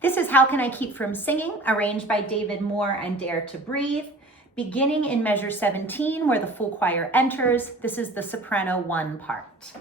This is How Can I Keep From Singing, arranged by David Moore and Dare to Breathe. Beginning in measure 17, where the full choir enters, this is the soprano 1 part.